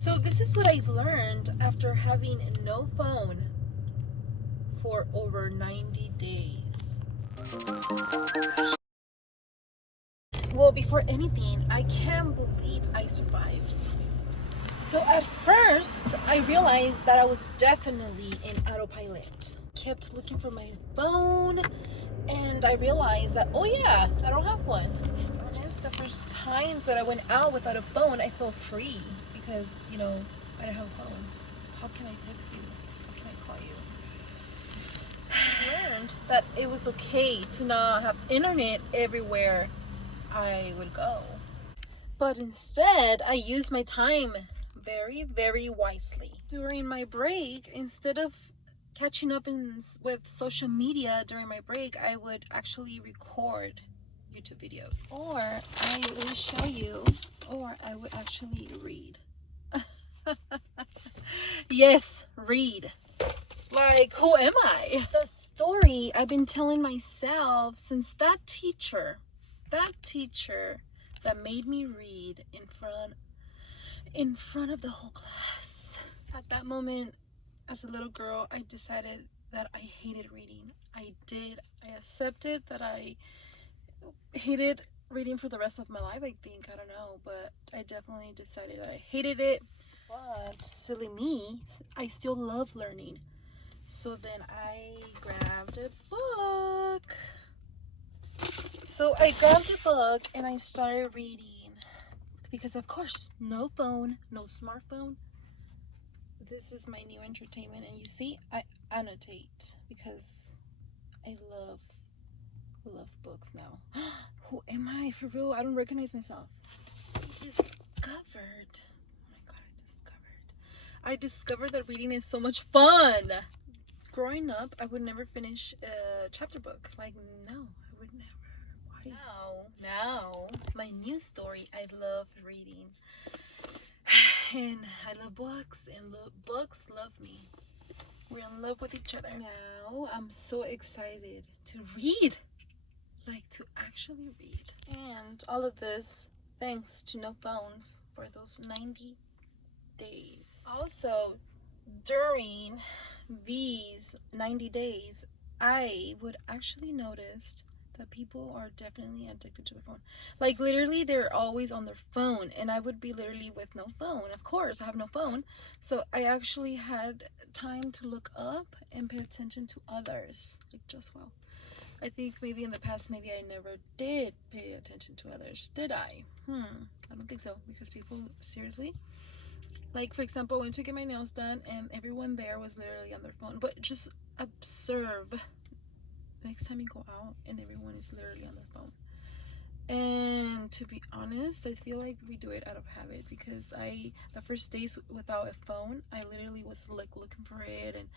So this is what I learned after having no phone for over 90 days. Well, before anything, I can't believe I survived. So at first, I realized that I was definitely in autopilot. Kept looking for my phone, and I realized that, oh yeah, I don't have one. Honest, the first times that I went out without a phone, I felt free because, I don't have a phone. How can I text you? How can I call you? I learned that it was okay to not have internet everywhere I would go. But instead, I used my time very, very wisely. During my break, instead of catching up with social media during my break, I would actually record YouTube videos. Or I would show you, or I would actually read. Yes, read. Like, who am I? The story I've been telling myself since that teacher that made me read in front of the whole class. At that moment, as a little girl, I decided that I hated reading. I did. I accepted that I hated reading for the rest of my life, I think. I don't know, but I definitely decided that I hated it. But silly me, I still love learning. So then I grabbed a book. So I grabbed a book and I started reading. Because of course, no phone, no smartphone. This is my new entertainment, and you see, I annotate because I love books now. Who am I for real? I don't recognize myself. Oh my god, I discovered that reading is so much fun. Growing up, I would never finish a chapter book. Like, no, I would never. Why? Now, my new story, I love reading. And I love books, and books love me. We're in love with each other. Now, I'm so excited to read. Like, to actually read. And all of this thanks to no phones for those 90 days. Also, during these 90 days, I would actually notice that people are definitely addicted to their phone. Like, literally, they're always on their phone, and I would be literally with no phone. Of course, I have no phone. So I actually had time to look up and pay attention to others. Like, just well. I think maybe in the past, maybe I never did pay attention to others. Did I? I don't think so, because people, seriously, like, for example, I went to get my nails done and everyone there was literally on their phone. But just observe next time you go out and everyone is literally on their phone. And to be honest, I feel like we do it out of habit, because the first days without a phone, I literally was like looking for it, and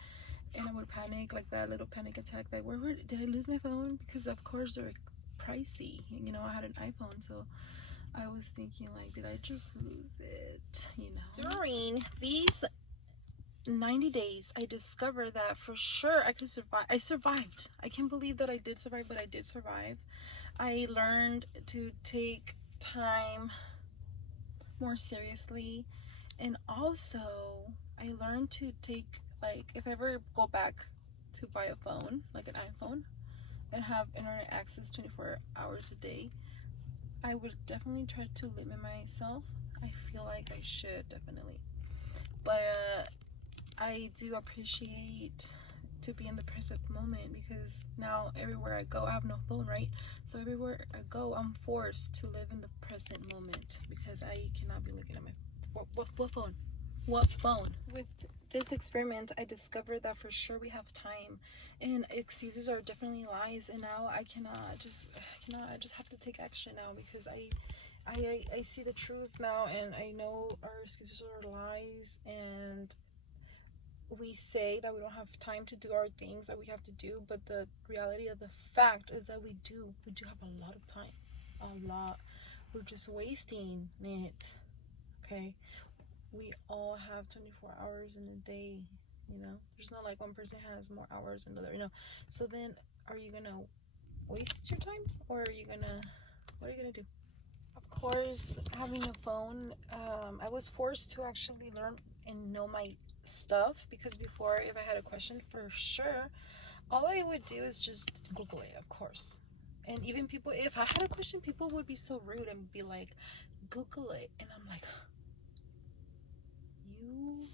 I would panic, like that little panic attack, like did I lose my phone? Because of course they're pricey. I had an iPhone, so I was thinking, like, did I just lose it? During these 90 days, I discovered that for sure I could survive. I survived. I can't believe that I did survive, but I did survive. I learned to take time more seriously, and also I learned to take, like, if I ever go back to buy a phone, like an iPhone, and have internet access 24 hours a day, I would definitely try to limit myself. I feel like I should, definitely. But I do appreciate to be in the present moment, because now everywhere I go, I have no phone, right? So everywhere I go, I'm forced to live in the present moment, because I cannot be looking at my what phone? What phone? With this experiment, I discovered that for sure we have time, and excuses are definitely lies. And now I just have to take action now, because I see the truth now, and I know our excuses are lies, and we say that we don't have time to do our things that we have to do, but the reality of the fact is that we do have a lot of time. A lot. We're just wasting it. Okay, we all have 24 hours in a day. There's not like one person has more hours than another. So then, are you gonna waste your time, or are you gonna what are you gonna do? Of course, having a phone, I was forced to actually learn and know my stuff, because before, if I had a question, for sure, all I would do is just Google it, of course. And even people, if I had a question, people would be so rude and be like, Google it. And I'm like, you